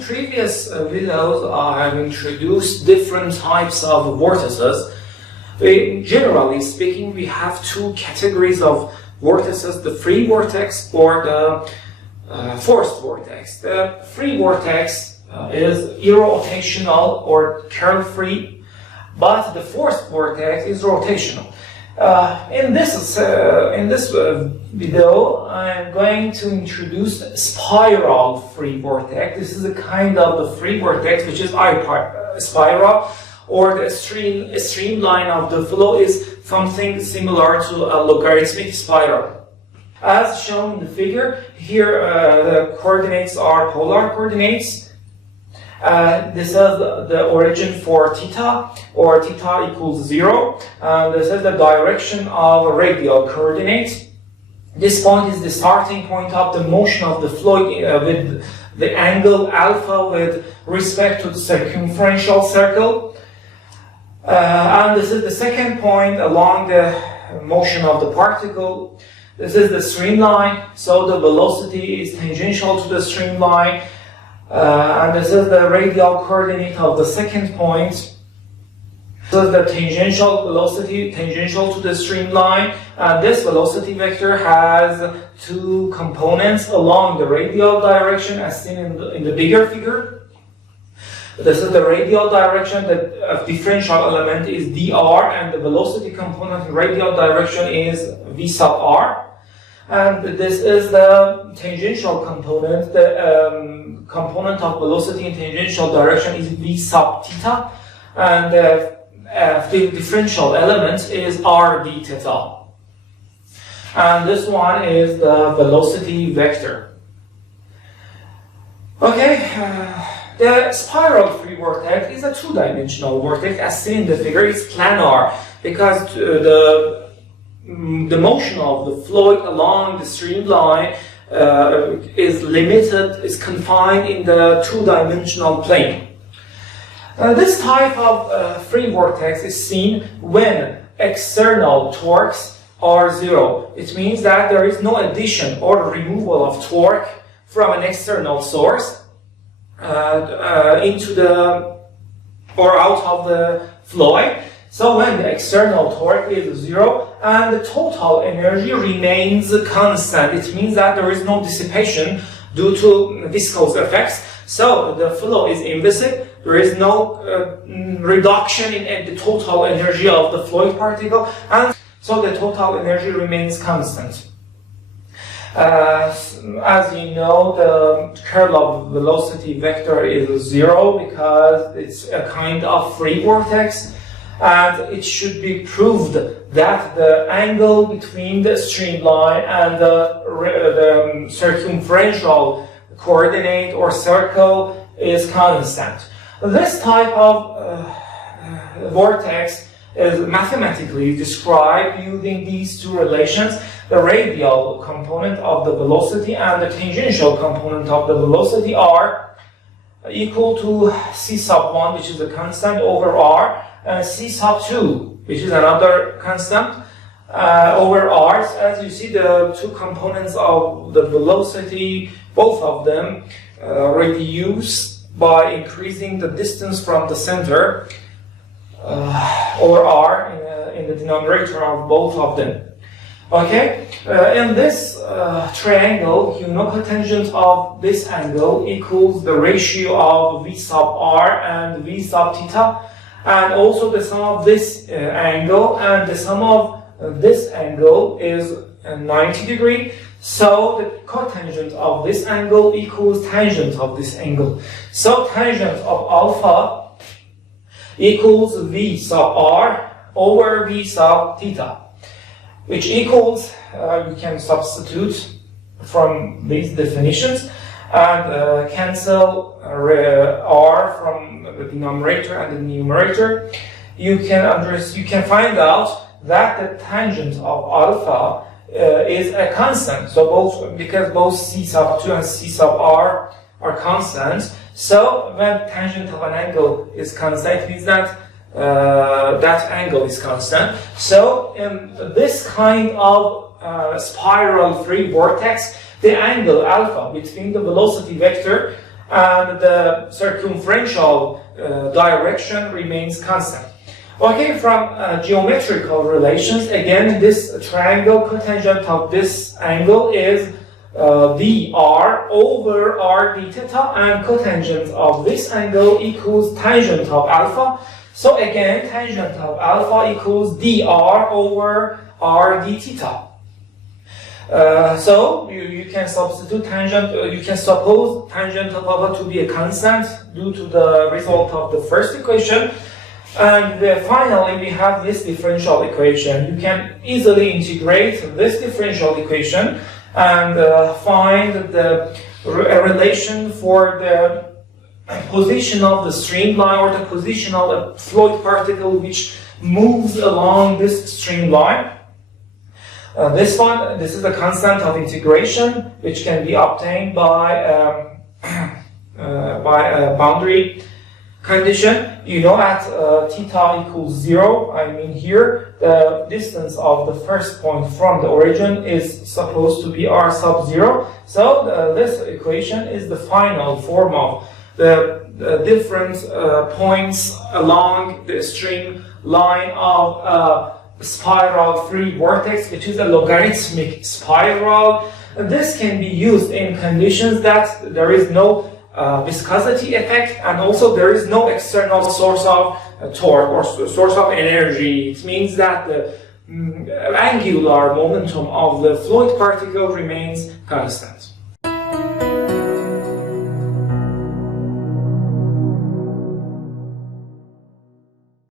in previous videos, I have introduced different types of vortices. Generally speaking, we have two categories of vortices, the free vortex or the forced vortex. The free vortex is irrotational or curl-free, but the forced vortex is rotational. In this video, I'm going to introduce spiral free vortex. This is a kind of the free vortex which is spiral, or the streamline of the flow is something similar to a logarithmic spiral. As shown in the figure, here the coordinates are polar coordinates. This is the origin for theta, or theta equals 0. This is the direction of a radial coordinate. This point is the starting point of the motion of the fluid with the angle alpha with respect to the circumferential circle. And this is the second point along the motion of the particle. This is the streamline, so the velocity is tangential to the streamline. And this is the radial coordinate of the second point. This is the tangential velocity, tangential to the streamline. And this velocity vector has two components along the radial direction, as seen in the bigger figure. This is the radial direction. The differential element is dr, and the velocity component in radial direction is v sub r. And this is the tangential component. The component of velocity in tangential direction is v sub theta, and the differential element is r d theta. And this one is the velocity vector. Okay, the spiral free vortex is a two-dimensional vortex, as seen in the figure. It's planar because the motion of the fluid along the streamline is limited, is confined in the two-dimensional plane. This type of free vortex is seen when external torques are zero. It means that there is no addition or removal of torque from an external source into the or out of the fluid. So when the external torque is zero and the total energy remains constant, it means that there is no dissipation due to viscous effects. So the flow is inviscid. There is no reduction in the total energy of the fluid particle, and so the total energy remains constant. As you know, the curl of velocity vector is zero because it's a kind of free vortex. And it should be proved that the angle between the streamline and the circumferential coordinate or circle is constant. This type of vortex is mathematically described using these two relations: the radial component of the velocity and the tangential component of the velocity are equal to c sub 1, which is a constant, over r, and c sub 2, which is another constant, over r. As you see, the two components of the velocity, both of them reduce by increasing the distance from the center, over r in the denominator of both of them. Okay, in this triangle, unocotangent of this angle equals the ratio of v sub r and v sub theta, and also the sum of this angle and the sum of this angle is 90 degrees. So the cotangent of this angle equals tangent of this angle. So tangent of alpha equals v sub r over v sub theta, which equals, we can substitute from these definitions and cancel r from the denominator and the numerator. You can find out that the tangent of alpha is a constant. So because both c sub 2 and c sub r are constant, so when tangent of an angle is constant, it means that that angle is constant. So in this kind of spiral free vortex, the angle alpha between the velocity vector and the circumferential direction remains constant. Okay, from geometrical relations, again, this triangle cotangent of this angle is dr over r d theta, and cotangent of this angle equals tangent of alpha. So again, tangent of alpha equals dr over r d theta. So you can substitute tangent, you can suppose tangent of alpha to be a constant due to the result of the first equation. And finally, we have this differential equation. You can easily integrate this differential equation and find the relation for the position of the streamline, or the position of a fluid particle which moves along this streamline. This is a constant of integration, which can be obtained by a boundary condition. You know, at theta equals 0, I mean here, the distance of the first point from the origin is supposed to be r sub 0. So this equation is the final form of the different points along the streamline of spiral free vortex, which is a logarithmic spiral. This can be used in conditions that there is no viscosity effect, and also there is no external source of torque or source of energy. It means that the angular momentum of the fluid particle remains constant.